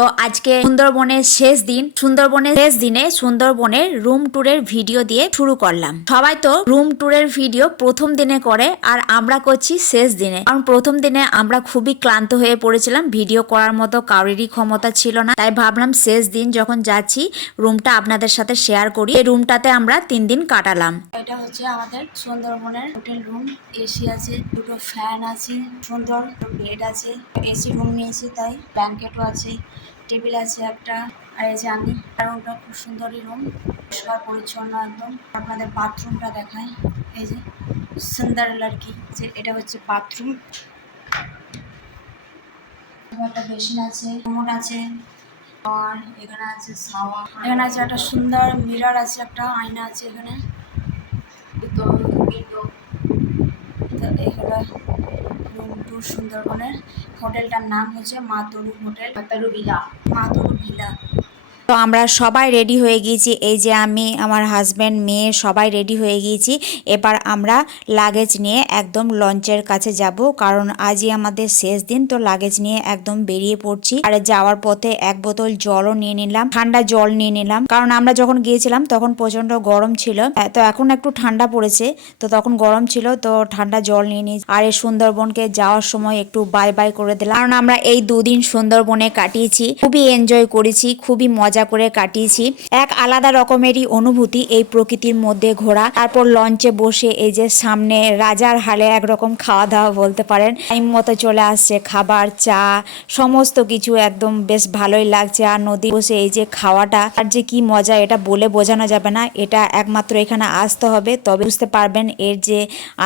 তো আজকে সুন্দরবনের শেষ দিন, সুন্দরবনের শেষ দিনে সুন্দরবনের রুম ট্যুরের ভিডিও দিয়ে শুরু করলাম। সবাই তো রুম ট্যুরের ভিডিও প্রথম দিনে করে, আর আমরা করছি শেষ দিনে। কারণ প্রথম দিনে আমরা খুবই ক্লান্ত হয়ে পড়েছিলাম ভিডিও করার মতো কারোরই ক্ষমতা ছিল না। তাই ভাবলাম শেষ দিন যখন যাচ্ছি রুমটা আপনাদের সাথে শেয়ার করি। এই রুমটাতে আমরা তিন দিন কাটালাম। এটা হচ্ছে আমাদের সুন্দরবনের হোটেল রুম এসি আছে, দুটো ফ্যান আছে, সুন্দর বেড আছে এসি রুম নিয়েছি তাই ব্ল্যাঙ্কেটও আছে। টেবিল আছে একটা, আর এই যে আমি রুমটা খুব সুন্দরই রুম পরিষ্কার পরিচ্ছন্ন একদম। আপনাদের বাথরুমটা দেখায় এই যে সুন্দর লড়কি যে এটা হচ্ছে বাথরুম একটা বেসিন আছে কমন আছে, আর এখানে আছে সাওয়া এখানে আছে একটা সুন্দর মিরর আছে, একটা আয়না আছে এখানে। তো রুম টু সুন্দরবনের হোটেলটার নাম হচ্ছে মা তরু হোটেল। মাতরু ভিলা। মা তরু ভিলা। তো আমরা সবাই রেডি হয়ে গিয়েছি। এই যে আমি, আমার হাজব্যান্ড মেয়ে, সবাই রেডি হয়ে গিয়েছি। এবার আমরা লাগেজ নিয়ে একদম লঞ্চের কাছে যাব। কারণ আজই আমাদের শেষ দিন, তো লাগেজ নিয়ে একদম বেরিয়ে পড়ছি। আর যাওয়ার পথে এক বোতল জলও নিয়ে নিলাম, ঠান্ডা জল নিয়ে নিলাম। কারণ আমরা যখন গিয়েছিলাম, তখন প্রচণ্ড গরম ছিল। তো এখন একটু ঠান্ডা পড়েছে, তো তখন গরম ছিল, তো ঠান্ডা জল নিয়ে নিই আর এই সুন্দরবনকে যাওয়ার সময় একটু বাই বাই করে দিলাম। কারণ আমরা এই দুদিন সুন্দরবনে কাটিয়েছি, খুবই এনজয় করেছি, খুবই মজা করে কাটিয়েছি। এক আলাদা রকমেরই অনুভূতি এই প্রকৃতির মধ্যে ঘোরা। তারপর লঞ্চে বসে এই যে সামনে রাজার হালে একরকম খাওয়া দাওয়া বলতে পারেন। টাইম মতো চলে আসছে, খাবার, চা, সমস্ত কিছু একদম বেশ ভালোই লাগছে। আর নদী বসে এই যে খাওয়াটা, আর যে কি মজা, এটা বলে বোঝানো যাবে না। এটা একমাত্র এখানে আসতে হবে। তবে বুঝতে পারবেন এর যে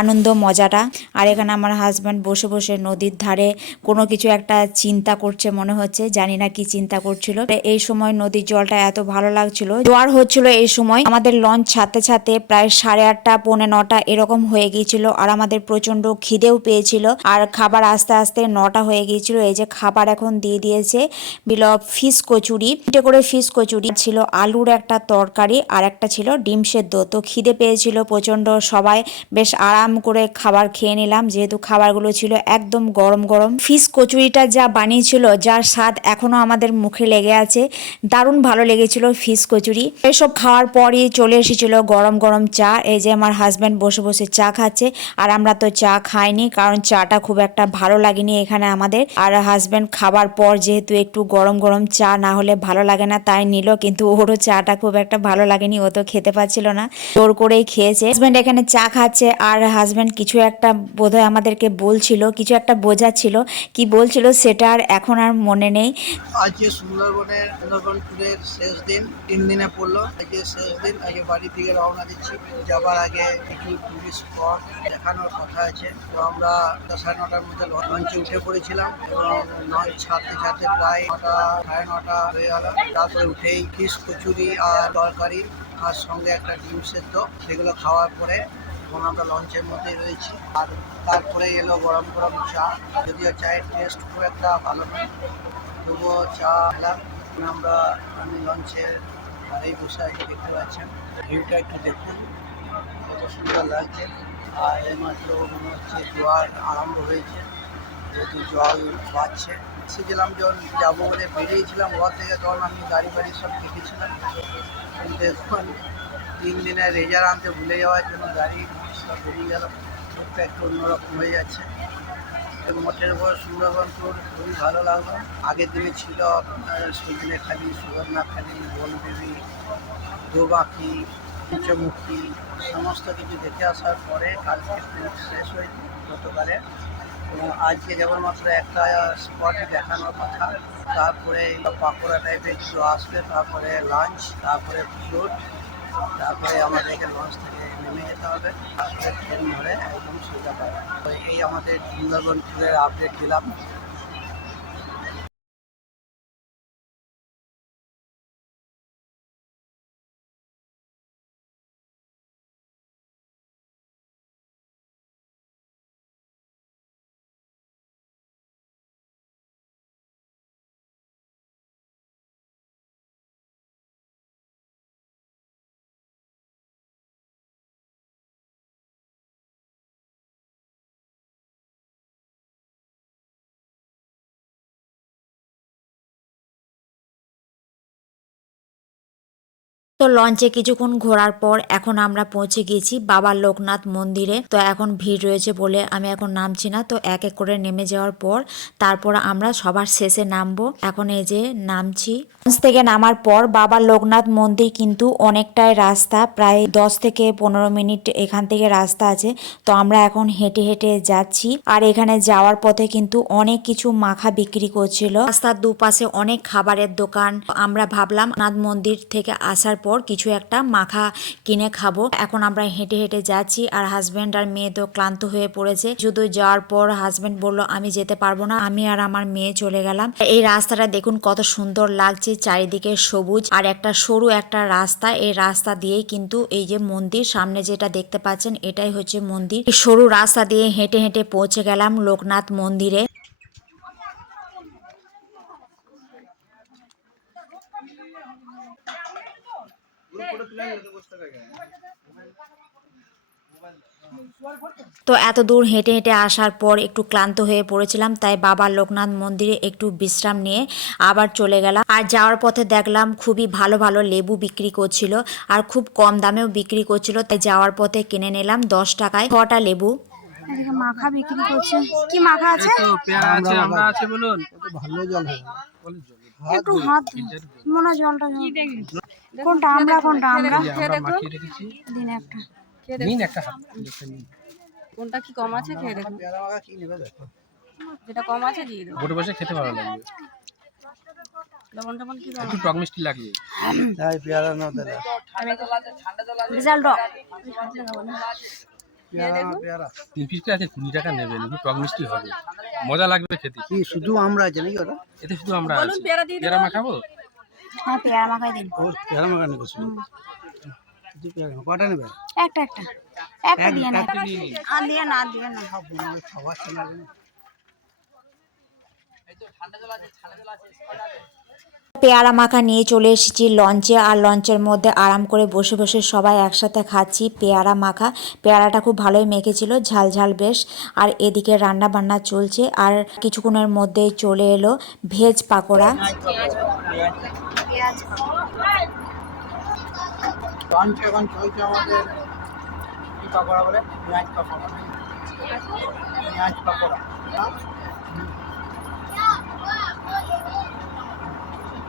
আনন্দ মজাটা। আর এখানে আমার হাজব্যান্ড বসে বসে নদীর ধারে কোনো কিছু একটা চিন্তা করছে মনে হচ্ছে। জানি না কি চিন্তা করছিল। এই সময় জলটা এত ভালো লাগছিল। জোয়ার হচ্ছিল এই সময়। আমাদের লঞ্চ ছাড়তে ছাড়তে প্রায় সাড়ে আটটা, পৌনে নটা এরকম হয়ে গিয়েছিল আর আমাদের প্রচণ্ড খিদেও পেয়েছিল। আর খাবার আস্তে আস্তে নটা হয়ে গিয়েছিল। এই যে খাবার এখন দিয়ে দিয়েছে বিল ফিস কচুরি। করে ফিস কচুরি ছিল, আলুর একটা তরকারি আর একটা ছিল ডিম সেদ্ধ। তো খিদে পেয়েছিল প্রচণ্ড সবাই বেশ আরাম করে খাবার খেয়ে নিলাম। যেহেতু খাবারগুলো ছিল একদম গরম গরম। ফিস কচুরিটা যা বানিয়েছিল, যার স্বাদ এখনও আমাদের মুখে লেগে আছে। দারুণ ভালো লেগেছিল ফিস কচুরি। এসব খাওয়ার পরই চলে এসেছিল গরম গরম চা। এই যে আমার হাজব্যান্ড বসে বসে চা খাচ্ছে, আর আমরা তো চা খাইনি, কারণ চাটা খুব একটা ভালো লাগেনি এখানে আমাদের। আর হাজব্যান্ড খাবার পর যেহেতু একটু গরম গরম চা, না হলে ভালো লাগে না, তাই নিল, কিন্তু ওরও চাটা খুব একটা ভালো লাগেনি, ও তো খেতে পারছিল না। জোর করেই খেয়েছে। হাজব্যান্ড এখানে চা খাচ্ছে, আর হাজব্যান্ড কিছু একটা বোধহয় আমাদেরকে বলছিল, কিছু একটা বোঝাচ্ছিল। কি বলছিল সেটা আর এখন আর মনে নেই। আজকে সুন্দরবনের সুন্দরবন ট্যুরের শেষ দিন, তিন দিনে পড়ল। আজকে শেষ দিন, আজকে বাড়ি থেকে রওনা দিচ্ছি। যাবার আগে কিছু টুরিস্ট স্পট দেখানোর কথা আছে। তো আমরা সাড়ে নটার মধ্যে লঞ্চে উঠে পড়েছিলাম এবং লঞ্চ ছাড়তে ছাড়তে প্রায় নটা, সাড়ে নটা হয়ে গেল। তারপরে উঠেই ফিস কচুরি আর তরকারি আর সঙ্গে একটা ডিম সেদ্ধ, সেগুলো খাওয়ার পরে এখন আমরা লঞ্চের মধ্যেই রয়েছি। আর তারপরে এলো গরম গরম চা। যদিও চায়ের টেস্ট খুব একটা ভালো নয়, তবুও চা খেলাম। আমরা, আমি লঞ্চের ধারেই বসে আছি দেখতে পাচ্ছেন ভিউটা একটু দেখুন, কত সুন্দর লাগছে। আর এইমাত্র মনে হচ্ছে জোয়ার আরম্ভ হয়েছে। যেহেতু জল বাড়ছে, এসেছিলাম যখন যাব বলে বেরিয়েছিলাম ওর থেকে, তখন আমি গাড়ি বাড়ি সব দেখেছিলাম। কিন্তু এখন তিন দিনের রেজার আনতে ভুলে যাওয়ার জন্য গাড়ি সব বেরিয়ে গেল। টুকটা একটু অন্যরকম হয়ে যাচ্ছে। মঠের উপর সুন্দরবন ট্যুর খুবই ভালো লাগল। আগের দিনে ছিল আপনার সজনে খালি সুবর্ণা খালি, বনদেবী, দোবাকি পঞ্চমুখী সমস্ত কিছু দেখে আসার পরে কালকে ট্যুর শেষ হয়েছে গতকালে। এবং আজকে যেমন মাত্র একটা স্পটে দেখানোর কথা, তারপরে পাকোড়া টাইপের কিছু আসবে, তারপরে লাঞ্চ তারপরে ফ্রুট তারপরে আমাদেরকে লঞ্চ থেকে নেমে যেতে হবে। তারপরে ট্রেন ধরে একদম সোজা পাবে তো এই আমাদের সুন্দরবন ট্যুরের আপডেট দিলাম। তো লঞ্চে কিছুক্ষণ ঘোরার পর এখন আমরা পৌঁছে গিয়েছি বাবা লোকনাথ মন্দিরে। তো এখন ভিড় রয়েছে বলে আমি এখন নামছি না। তো এক এক করে নেমে যাওয়ার পর তারপর আমরা সবার শেষে নামবো। এখন এই যে নামছি। লঞ্চ থেকে নামার পর বাবা লোকনাথ মন্দির কিন্তু অনেকটাই রাস্তা, প্রায় দশ থেকে পনেরো মিনিট এখান থেকে রাস্তা আছে। তো আমরা এখন হেঁটে হেঁটে যাচ্ছি। আর এখানে যাওয়ার পথে কিন্তু অনেক কিছু মাখা বিক্রি করছিল। রাস্তার দুপাশে অনেক খাবারের দোকান। আমরা ভাবলাম নাথ মন্দির থেকে আসার পর কিছু একটা মাখা কিনে খাব। এখন আমরা হেঁটে হেঁটে যাচ্ছি আর হাজবেন্ড আর মেয়ে তো ক্লান্ত হয়ে পড়েছে। শুধু যাওয়ার পর হাজব্যান্ড বলল, আমি যেতে পারব না, আমি আর আমার মেয়ে চলে গেলাম। এই রাস্তাটা দেখুন কত সুন্দর লাগছে, চারিদিকে সবুজ আর একটা সরু একটা রাস্তা। এই রাস্তা দিয়েই কিন্তু এই যে মন্দির, সামনে যেটা দেখতে পাচ্ছেন, এটাই হচ্ছে মন্দির। সরু রাস্তা দিয়ে হেঁটে হেঁটে পৌঁছে গেলাম লোকনাথ মন্দিরে। তো এত দূর হেঁটে হেঁটে আসার পর একটু ক্লান্ত হয়ে পড়েছিলাম, তাই বাবা লোকনাথ মন্দিরে একটু বিশ্রাম নিয়ে আবার চলে গেলাম। আর যাওয়ার পথে দেখলাম খুবই ভালো ভালো লেবু বিক্রি করছিল আর খুব কম দামেও বিক্রি করছিল, তাই যাওয়ার পথে কিনে নিলাম দশ টাকায় ছটা লেবু। এদিকে মাখা বিক্রি করছে। কি মাখা আছে? পেয়ারা আছে আমরা আছে বলুন। ভালো জল একটু হাত মনে জলটা কোনটা আমরা কোনটা আমরা দিন একটা। নিন একটা। কোনটা কি কম আছে খেয়ে দেখুন। পেয়ারা মাখা কি নেবে দেখো। যেটা কম আছে দিয়ে দেবো। বসে বসে খেতে ভালো লাগবে একটু টক মিষ্টি লাগিয়ে তাই পেয়ারা না দিলে বিশাল তিন পিসটা আছে কুড়ি টাকা নেবেন একটু টক মিষ্টি হবে। মজা লাগবে খেতে। কি শুধু আমরা আছে নাকি ওটা? এতে শুধু আমরা আছি। পেয়ারা মাখাবো? হ্যাঁ পেয়ারা মাখাই দিন। ও পেয়ারা মাখা নেবে শুধু শুধু পেয়ারা মাখা। কটা নেবে? একটা একটা। একটা দিয়ে না আর দিয়ে না দিয়ে না। সব বলবে খাবার চলে পেয়ারা মাখা নিয়ে চলে এসেছি লঞ্চে আর লঞ্চের মধ্যে আরাম করে বসে বসে সবাই একসাথে খাচ্ছি পেয়ারা মাখা। পেয়ারাটা খুব ভালোই মেখেছিল, ঝাল ঝাল বেশ। আর এদিকে রান্না বান্না চলছে আর কিছুক্ষণের মধ্যেই চলে এলো ভেজ পাকোড়া। পাকোড়া বলে? পেঁয়াজ পাকোড়া। পেঁয়াজ পাকোড়া।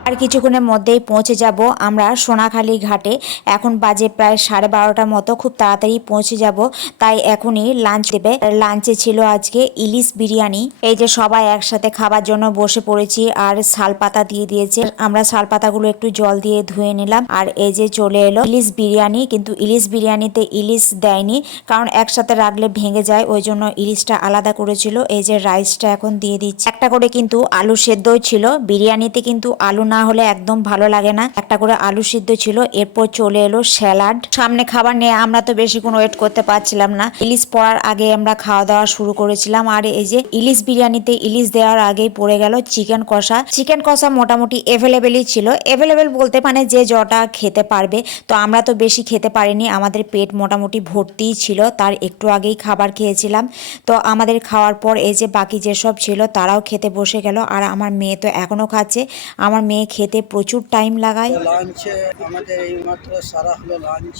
আর কিছুক্ষণের মধ্যেই পৌঁছে যাব আমরা সোনাখালী ঘাটে। এখন বাজে প্রায় সাড়ে বারোটার মতো, খুব তাড়াতাড়ি পৌঁছে যাব। তাই এখনই লাঞ্চ দেবে। লাঞ্চে ছিল আজকে ইলিশ বিরিয়ানি। এই যে সবাই একসাথে খাবার জন্য বসে পড়েছি আর শাল পাতা দিয়ে দিয়েছে। আমরা শাল পাতাগুলো একটু জল দিয়ে ধুয়ে নিলাম আর এই যে চলে এলো ইলিশ বিরিয়ানি। কিন্তু ইলিশ বিরিয়ানিতে ইলিশ দেয়নি, কারণ একসাথে রাখলে ভেঙে যায়। ওই জন্য ইলিশটা আলাদা করেছিল। এই যে রাইসটা এখন দিয়ে দিচ্ছি। একটা করে কিন্তু আলু সেদ্ধও ছিল। বিরিয়ানিতে কিন্তু আলু না হলে একদম ভালো লাগে না। একটা করে আলু সিদ্ধ ছিল, এরপর চলে এলো স্যালাড। সামনে খাবার নিয়ে আমরা তো বেশিক্ষণ ওয়েট করতে পারছিলাম না। ইলিশ পড়ার আগে আমরা খাওয়া দাওয়া শুরু করেছিলাম, আর এই যে ইলিশ বিরিয়ানিতে ইলিশ দেওয়ার আগেই পড়ে গেল চিকেন কষা। চিকেন কষা মোটামুটি অ্যাভেলেবেলই ছিল। অ্যাভেলেবেল বলতে মানে যে জটা খেতে পারবে, তো আমরা তো বেশি খেতে পারিনি। আমাদের পেট মোটামুটি ভর্তিই ছিল, তার একটু আগেই খাবার খেয়েছিলাম। তো আমাদের খাওয়ার পর এই যে বাকি যেসব ছিল, তারাও খেতে বসে গেল, আর আমার মেয়ে তো এখনও খাচ্ছে। আমার মেয়ে খেতে প্রচুর টাইম লাগায়। লাঞ্চে আমাদের এইমাত্র সারা হলো লাঞ্চ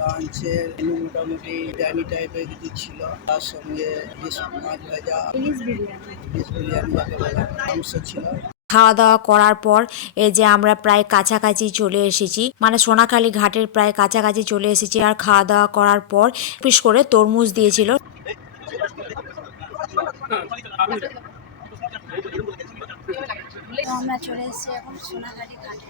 লাঞ্চে মেনু মোটামুটি বিরিয়ানি টাইপের কিছু ছিল। তার সঙ্গে ইলিশ মাছ ভাজা ইলিশ বিরিয়ানি। যাকে বলে মাংস ছিল। খাওয়া দাওয়া করার পর এই যে আমরা প্রায় কাছাকাছি চলে এসেছি মানে সোনাখালী ঘাটের প্রায় কাছাকাছি চলে এসেছি আর খাওয়া দাওয়া করার পর পিস করে তরমুজ দিয়েছিল। তো আমরা চলে এসেছি এখন সোনাঘাটি ঘাটে।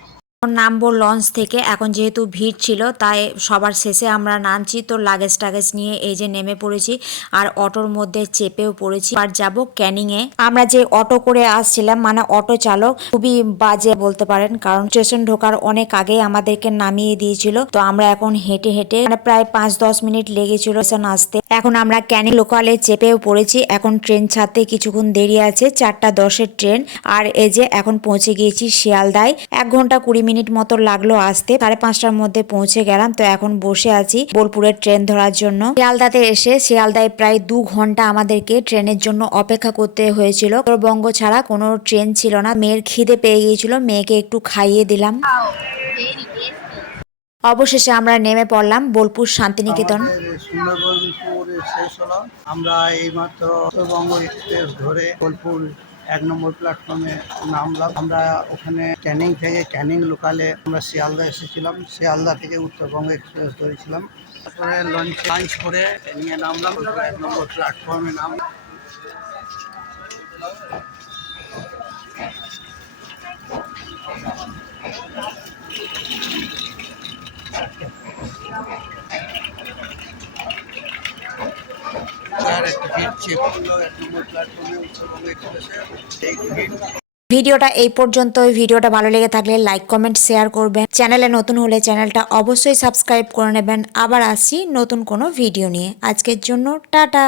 নামবো লঞ্চ থেকে। এখন যেহেতু ভিড় ছিল, তাই সবার শেষে আমরা নামছি। তো লাগেজ টাগেজ নিয়ে এই যে নেমে পড়েছি আর অটোর মধ্যে চেপেও পড়েছি। আর যাব ক্যানিংয়ে। আমরা যে অটো করে আসছিলাম মানে অটো চালক, খুবই বাজে বলতে পারেন, কারণ স্টেশন ঢোকার অনেক আগে আমাদেরকে নামিয়ে দিয়েছিল। তো আমরা এখন হেঁটে হেঁটে মানে প্রায় পাঁচ দশ মিনিট লেগেছিল স্টেশন আসতে। এখন আমরা ক্যানিং লোকালে চেপেও পড়েছি। এখন ট্রেন ছাড়তে কিছুক্ষণ দেরি আছে, চারটা দশের ট্রেন। আর এই যে এখন পৌঁছে গিয়েছি শিয়ালদায়। এক ঘণ্টা কুড়ি মিনিট মতো লাগল আসতে। সাড়ে পাঁচটার মধ্যে পৌঁছে গেলাম। তো এখন বসে আছি বোলপুরের ট্রেন ধরার জন্য। শিয়ালদাতে এসে শিয়ালদায় প্রায় দু ঘণ্টা আমাদেরকে ট্রেনের জন্য অপেক্ষা করতে হয়েছিল। উত্তরবঙ্গ ছাড়া কোনো ট্রেন ছিল না। মেয়ের খিদে পেয়ে গিয়েছিল। মেয়েকে একটু খাইয়ে দিলাম। অবশেষে আমরা নেমে পড়লাম বোলপুর শান্তিনিকেতন। আমাদের সুন্দরবনপুর শেষ হলো। আমরা এইমাত্র উত্তরবঙ্গ এক্সপ্রেস ধরে বোলপুর এক নম্বর প্ল্যাটফর্মে নামলাম। আমরা ওখানে ক্যানিং থেকে ক্যানিং লোকালে আমরা শিয়ালদা এসেছিলাম। শিয়ালদা থেকে উত্তরবঙ্গ এক্সপ্রেস ধরেছিলাম। তারপরে লঞ্চ লাঞ্চ করে নিয়ে নামলাম। এক নম্বর প্ল্যাটফর্মে নামলাম ভিডিওটা এই পর্যন্তই। ভিডিওটা ভালো লেগে থাকলে লাইক কমেন্ট শেয়ার করবেন। চ্যানেলে নতুন হলে চ্যানেলটা অবশ্যই সাবস্ক্রাইব করে নেবেন। আবার আসি নতুন কোনো ভিডিও নিয়ে। আজকের জন্য টাটা।